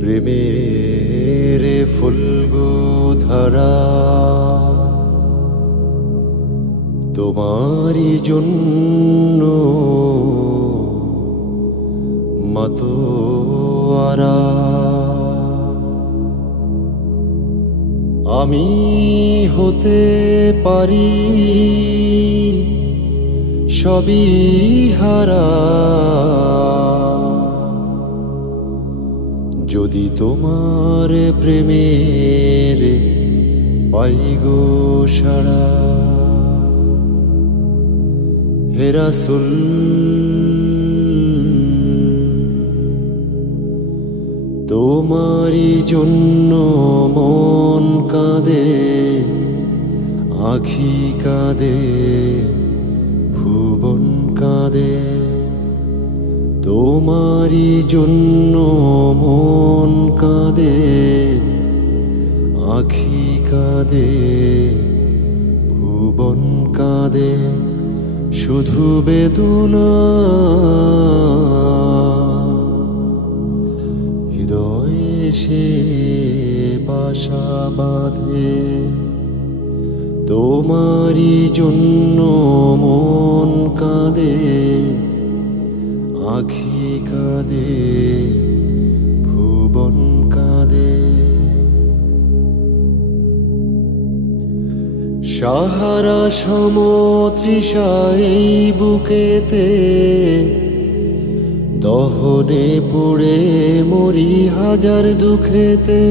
প্রেমের ফুলগো ধারা তোমারি জন্য মাতোয়ারা। আমি হতে পারি সবই হারা, যদি তোমার প্রেমের পাই গো সারা। হে রাসূল তোমারি জন্য মন কাঁদে, আখি কাঁদে, ভুবন কাঁদে। তোমারি জন্য মন কাঁদে, আখি কাঁদে, ভুবন কাঁদে। শুধু বেদনা হৃদয়ে সে বাসা বাঁধে। তোমারি জন্য মন কাঁদে, আখি কাঁদে, ভুবন কাঁদে। সাহারা সমতৃষা এই বুকেতে, দহনে পুড়ে মরি হাজার দুঃখেতে।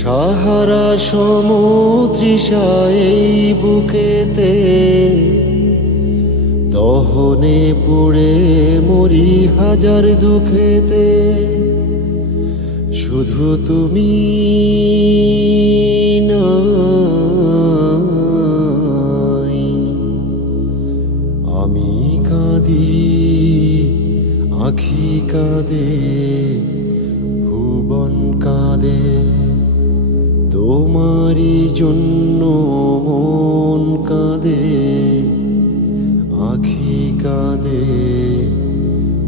সাহারা সমতৃষা এই বুকেতে, দহনে পুড়ে মরি হাজার দুঃখেতে। শুধু তুমি নাই, আমি কাঁদি, আখি কাঁদে, ভুবন কাঁদে। তোমারি জন্য মন কাঁদে, আখি কাঁদে,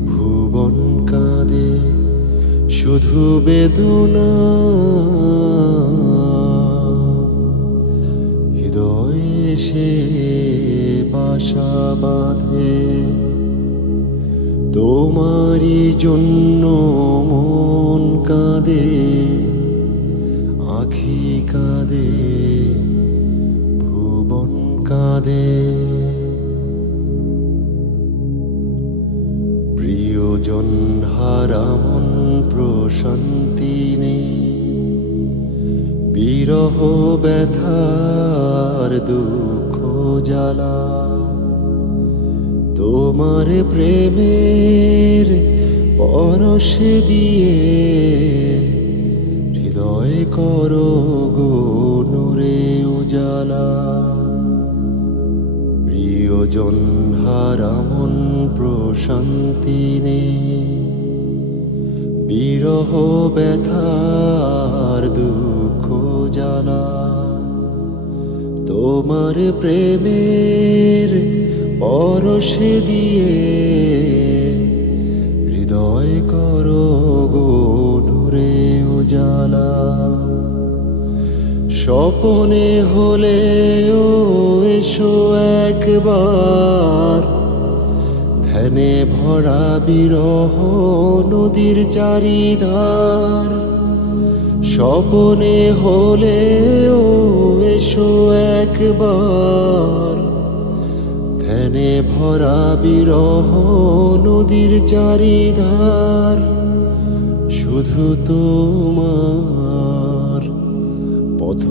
ভুবন কাঁদে। শুধু বেদনা হৃদয়ে সে বাসা বাঁধে। তোমারি জন্য মন কাঁদে, আখি কাঁদে, ভুবন কাঁদে। প্রিয়জন হারা মন প্রশান্তি নেই, বিরহ ব্যথার দুঃখ জ্বালা। তোমার প্রেমের পরশে দিয়ে হৃদয় করো গো নূরে উজালা। প্রিয়জন হারা মন প্রশান্তি নেই, বিরহ ব্যথার দুঃখ জ্বালা। তোমার প্রেমের পরশে দিয়ে হৃদয় করো গো নূরে উজালা। স্বপনে হলেও এসো একবার, ধ্যানে ভরা বিরহ নদীর চারিধার। স্বপনে হলেও এসো একবার, ধ্যানে ভরা বিরহ নদীর চারিধার। শুধু তোমার পথ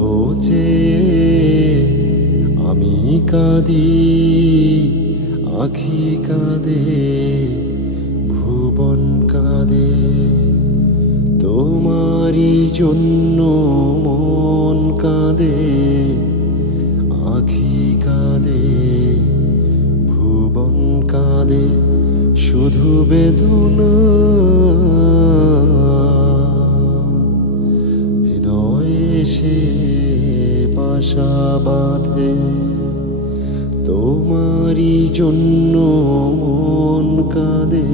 চেয়ে আমি কাঁদি, আখি কাঁদে, ভুবন কাঁদে। তোমারি জন্য মন কাঁদে, আখি কাঁদে, ভুবন কাঁদে। শুধু বেদনা হৃদয়ে সে বাসা বাঁধে। তোমারি জন্য মন কাঁদে,